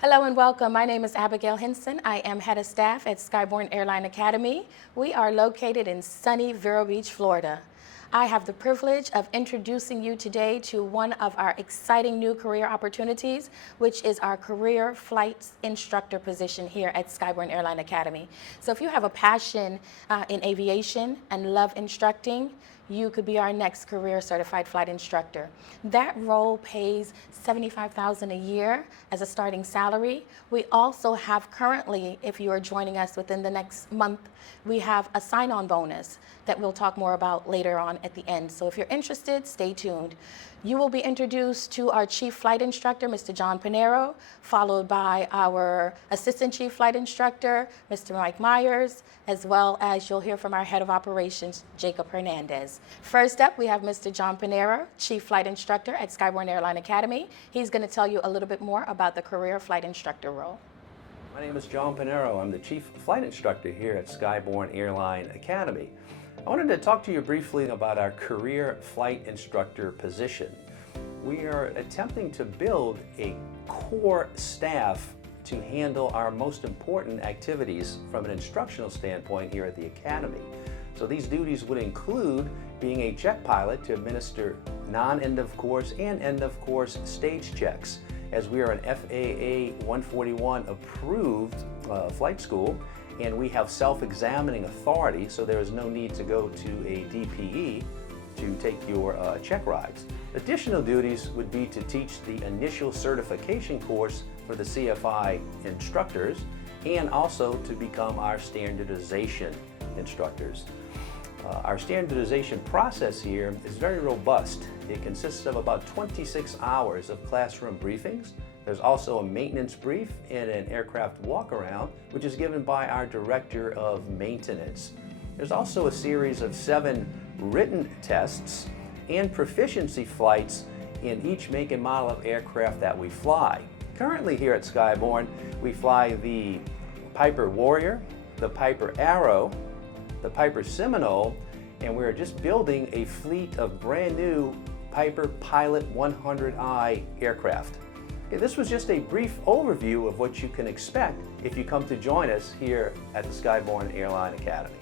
Hello and welcome. My name is Abigail Hintzen. I am head of staff at Skyborne Airline Academy. We are located in sunny Vero Beach, Florida. I have the privilege of introducing you today to one of our exciting new career opportunities, which is our Career Flight Instructor position here at Skyborne Airline Academy. So if you have a passion in aviation and love instructing, you could be our next Career Certified Flight Instructor. That role pays $75,000 a year as a starting salary. We also have currently, if you are joining us within the next month, we have a sign-on bonus that we'll talk more about later on at the end. So if you're interested, stay tuned. You will be introduced to our Chief Flight Instructor, Mr. John Pinero, followed by our Assistant Chief Flight Instructor, Mr. Mike Myers, as well as you'll hear from our Head of Operations, Jacob Hernandez. First up, we have Mr. John Pinero, Chief Flight Instructor at Skyborne Airline Academy. He's going to tell you a little bit more about the Career Flight Instructor role. My name is John Pinero. I'm the Chief Flight Instructor here at Skyborne Airline Academy. I wanted to talk to you briefly about our Career Flight Instructor position. We are attempting to build a core staff to handle our most important activities from an instructional standpoint here at the Academy. So these duties would include being a check pilot to administer non-end of course and end of course stage checks, as we are an FAA 141 approved flight school, and we have self-examining authority, so there is no need to go to a DPE to take your check rides. Additional duties would be to teach the initial certification course for the CFI instructors, and also to become our standardization instructors. Our standardization process here is very robust. It consists of about 26 hours of classroom briefings. There's also a maintenance brief and an aircraft walk-around, which is given by our Director of Maintenance. There's also a series of 7 written tests and proficiency flights in each make and model of aircraft that we fly. Currently here at Skyborne, we fly the Piper Warrior, the Piper Arrow, the Piper Seminole, and we're just building a fleet of brand new Piper Pilot 100i aircraft. Okay, this was just a brief overview of what you can expect if you come to join us here at the Skyborne Airline Academy.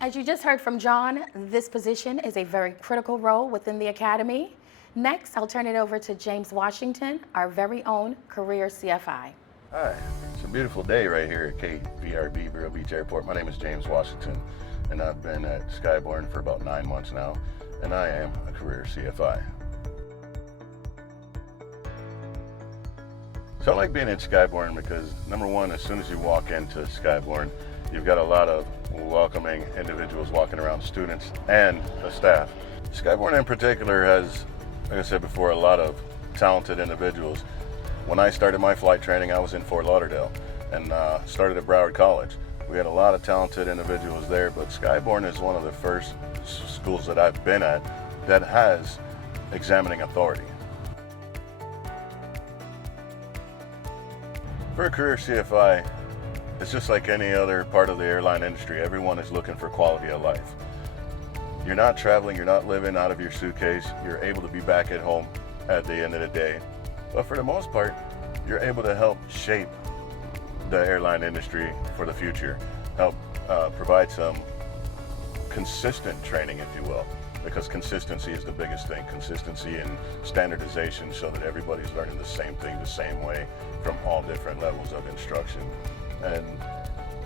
As you just heard from John, this position is a very critical role within the Academy. Next, I'll turn it over to James Washington, our very own Career CFI. Hi, it's a beautiful day right here at KVRB Vero Beach Airport. My name is James Washington, and I've been at Skyborne for about 9 months now, and I am a Career CFI. So I like being at Skyborne because, number one, as soon as you walk into Skyborne, you've got a lot of welcoming individuals walking around, students and the staff. Skyborne in particular has, like I said before, a lot of talented individuals. When I started my flight training, I was in Fort Lauderdale and started at Broward College. We had a lot of talented individuals there, but Skyborne is one of the first schools that I've been at that has examining authority. For a Career CFI, it's just like any other part of the airline industry. Everyone is looking for quality of life. You're not traveling, you're not living out of your suitcase, you're able to be back at home at the end of the day. But for the most part, you're able to help shape the airline industry for the future, help provide some consistent training, if you will, because consistency is the biggest thing. Consistency and standardization so that everybody's learning the same thing the same way from all different levels of instruction. And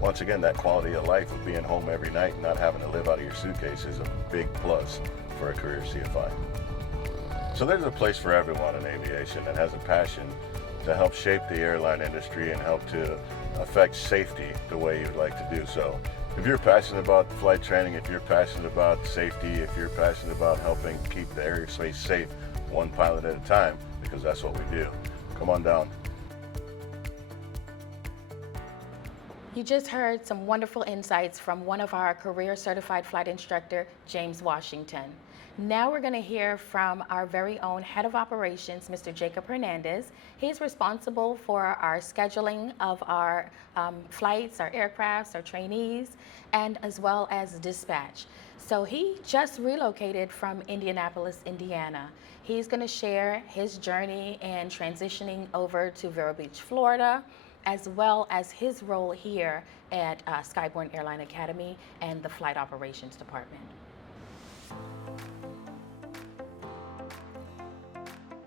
once again, that quality of life of being home every night and not having to live out of your suitcase is a big plus for a Career CFI. So there's a place for everyone in aviation that has a passion to help shape the airline industry and help to affect safety the way you'd like to do so. If you're passionate about flight training, if you're passionate about safety, if you're passionate about helping keep the airspace safe, one pilot at a time, because that's what we do, come on down. You just heard some wonderful insights from one of our Career Certified Flight Instructor, James Washington. Now we're going to hear from our very own Head of Operations, Mr. Jacob Hernandez. He's responsible for our scheduling of our flights, our aircrafts, our trainees, and as well as dispatch. So he just relocated from Indianapolis, Indiana. He's going to share his journey in transitioning over to Vero Beach, Florida, as well as his role here at Skyborne Airline Academy and the Flight Operations Department.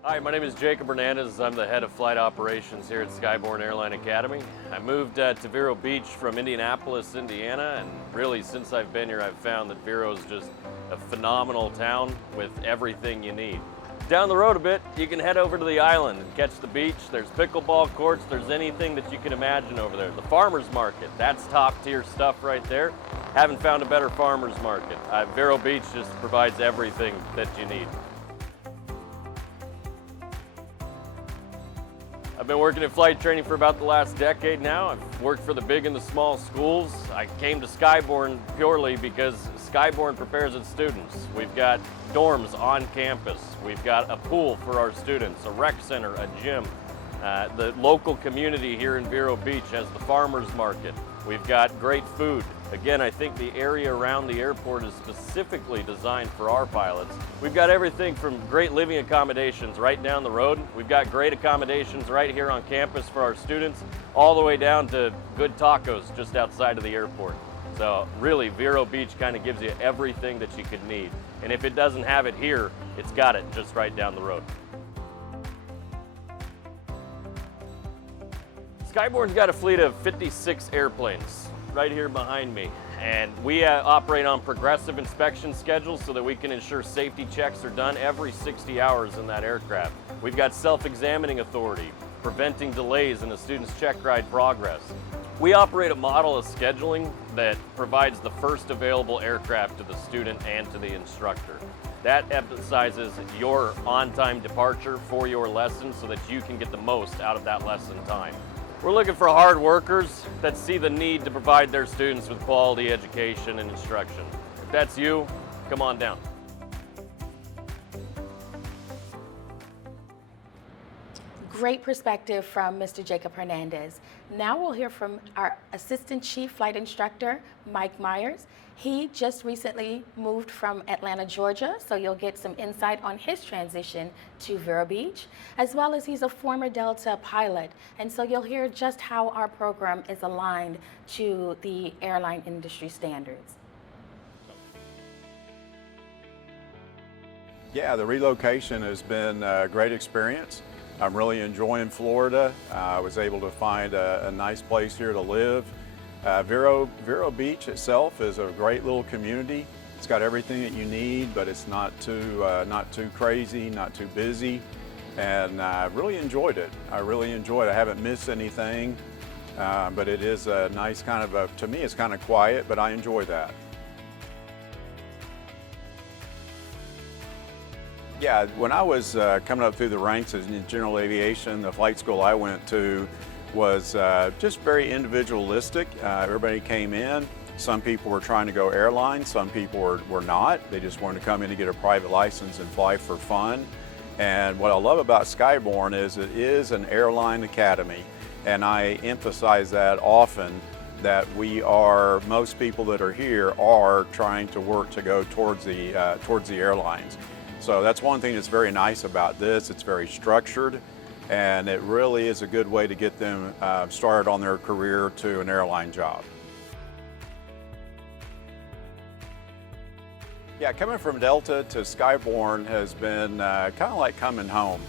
Hi, my name is Jacob Hernandez. I'm the head of flight operations here at Skyborne Airline Academy. I moved to Vero Beach from Indianapolis, Indiana, and really since I've been here, I've found that Vero is just a phenomenal town with everything you need. Down the road a bit, you can head over to the island and catch the beach. There's pickleball courts, there's anything that you can imagine over there. The farmer's market, that's top tier stuff right there. Haven't found a better farmer's market. Vero Beach just provides everything that you need. I've been working in flight training for about the last decade now. I've worked for the big and the small schools. I came to Skyborne purely because Skyborne prepares its students. We've got dorms on campus. We've got a pool for our students, a rec center, a gym. The local community here in Vero Beach has the farmers market. We've got great food. Again, I think the area around the airport is specifically designed for our pilots. We've got everything from great living accommodations right down the road. We've got great accommodations right here on campus for our students, all the way down to good tacos just outside of the airport. So really, Vero Beach kind of gives you everything that you could need. And if it doesn't have it here, it's got it just right down the road. Skyborne's got a fleet of 56 airplanes right here behind me. And we operate on progressive inspection schedules so that we can ensure safety checks are done every 60 hours in that aircraft. We've got self-examining authority, preventing delays in the student's check ride progress. We operate a model of scheduling that provides the first available aircraft to the student and to the instructor. That emphasizes your on-time departure for your lesson so that you can get the most out of that lesson time. We're looking for hard workers that see the need to provide their students with quality education and instruction. If that's you, come on down. Great perspective from Mr. Jacob Hernandez. Now we'll hear from our Assistant Chief Flight Instructor, Mike Myers. He just recently moved from Atlanta, Georgia, so you'll get some insight on his transition to Vero Beach, as well as he's a former Delta pilot, and so you'll hear just how our program is aligned to the airline industry standards. Yeah, the relocation has been a great experience. I'm really enjoying Florida. I was able to find a nice place here to live. Vero Beach itself is a great little community. It's got everything that you need, but it's not too crazy, not too busy, and I really enjoyed it. I haven't missed anything, but it is a nice kind of to me it's kind of quiet, but I enjoy that. Yeah, when I was coming up through the ranks in general aviation, the flight school I went to was just very individualistic. Everybody came in. Some people were trying to go airline, some people were not. They just wanted to come in to get a private license and fly for fun. And what I love about Skyborne is it is an airline academy, and I emphasize that often, that most people that are here are trying to work to go towards the airlines. So that's one thing that's very nice about this. It's very structured, and it really is a good way to get them started on their career to an airline job. Yeah, coming from Delta to Skyborne has been kind of like coming home.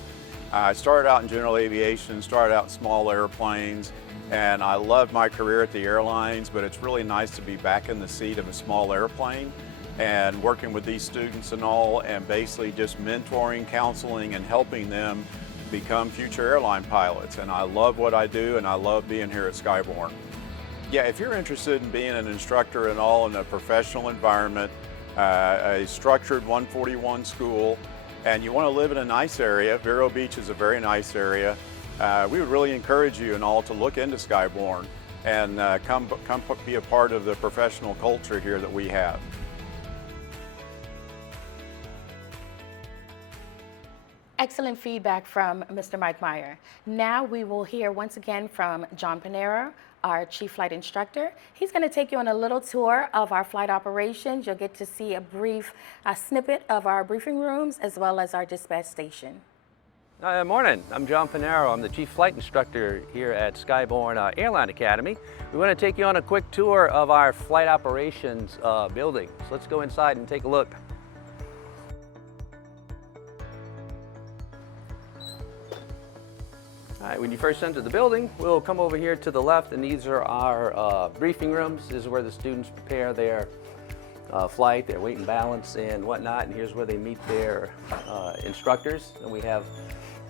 I started out in general aviation, started out in small airplanes, and I loved my career at the airlines, but it's really nice to be back in the seat of a small airplane and working with these students and all, and basically just mentoring, counseling, and helping them become future airline pilots. And I love what I do, and I love being here at Skyborne. Yeah, if you're interested in being an instructor and all in a professional environment, a structured 141 school, and you want to live in a nice area, Vero Beach is a very nice area, we would really encourage you and all to look into Skyborne and come be a part of the professional culture here that we have. Excellent feedback from Mr. Mike Meyer. Now we will hear once again from John Panero, our Chief Flight Instructor. He's going to take you on a little tour of our flight operations. You'll get to see a brief snippet of our briefing rooms as well as our dispatch station. Good morning, I'm John Panero. I'm the Chief Flight Instructor here at Skyborne Airline Academy. We want to take you on a quick tour of our flight operations building. So let's go inside and take a look. All right, when you first enter the building, we'll come over here to the left, and these are our briefing rooms. This is where the students prepare their flight, their weight and balance and whatnot, and here's where they meet their instructors. And we have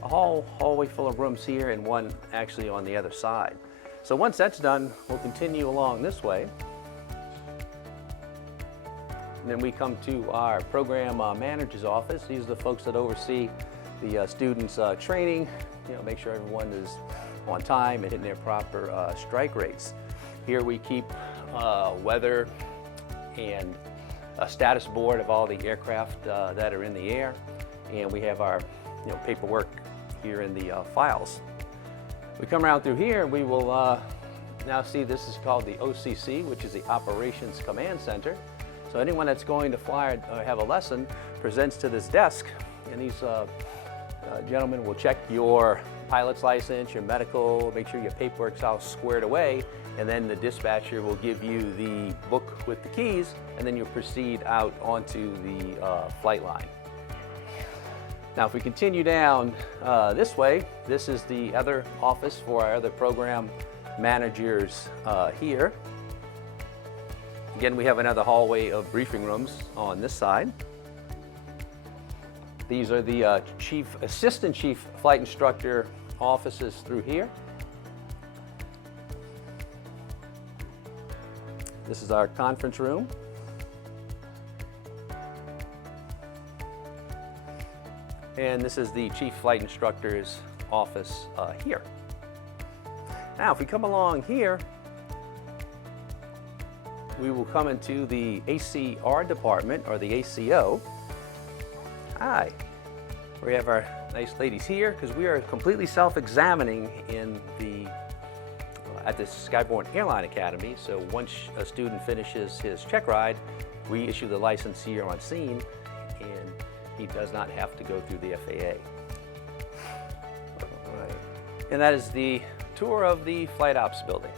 a hallway full of rooms here and one actually on the other side. So once that's done, we'll continue along this way. And then we come to our program manager's office. These are the folks that oversee the students' training, make sure everyone is on time and hitting their proper strike rates. Here we keep weather and a status board of all the aircraft that are in the air, and we have our paperwork here in the files. We come around through here, we will now see this is called the OCC, which is the Operations Command Center. So anyone that's going to fly or have a lesson presents to this desk, and these gentlemen will check your pilot's license, your medical, make sure your paperwork's all squared away, and then the dispatcher will give you the book with the keys, and then you'll proceed out onto the flight line. Now if we continue down this way, this is the other office for our other program managers here. Again, we have another hallway of briefing rooms on this side. These are the Assistant Chief Flight Instructor offices through here. This is our conference room. And this is the Chief Flight Instructor's office here. Now, if we come along here, we will come into the ACR department, or the ACO. Hi. We have our nice ladies here because we are completely self-examining in at the Skyborne Airline Academy. So once a student finishes his check ride, we issue the license here on scene, and he does not have to go through the FAA. All right. And that is the tour of the Flight Ops building.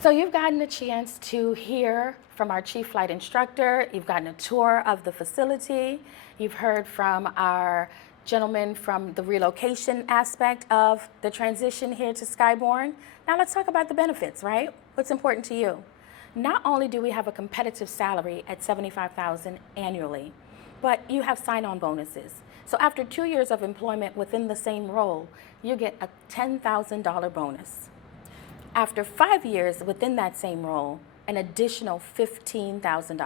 So you've gotten a chance to hear from our Chief Flight Instructor. You've gotten a tour of the facility. You've heard from our gentleman from the relocation aspect of the transition here to Skyborne. Now let's talk about the benefits, right? What's important to you? Not only do we have a competitive salary at $75,000 annually, but you have sign-on bonuses. So after 2 years of employment within the same role, you get a $10,000 bonus. After 5 years within that same role, an additional $15,000.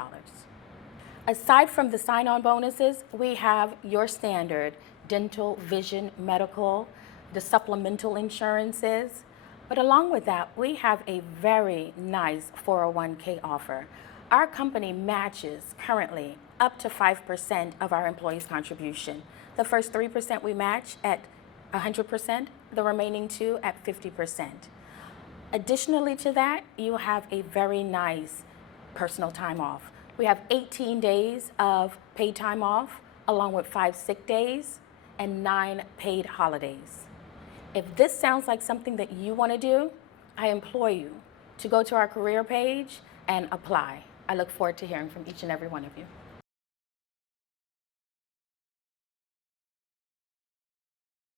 Aside from the sign-on bonuses, we have your standard dental, vision, medical, the supplemental insurances. But along with that, we have a very nice 401k offer. Our company matches currently up to 5% of our employees' contribution. The first 3% we match at 100%, the remaining 2 at 50%. Additionally to that, you have a very nice personal time off. We have 18 days of paid time off, along with 5 sick days and 9 paid holidays. If this sounds like something that you want to do, I implore you to go to our career page and apply. I look forward to hearing from each and every one of you.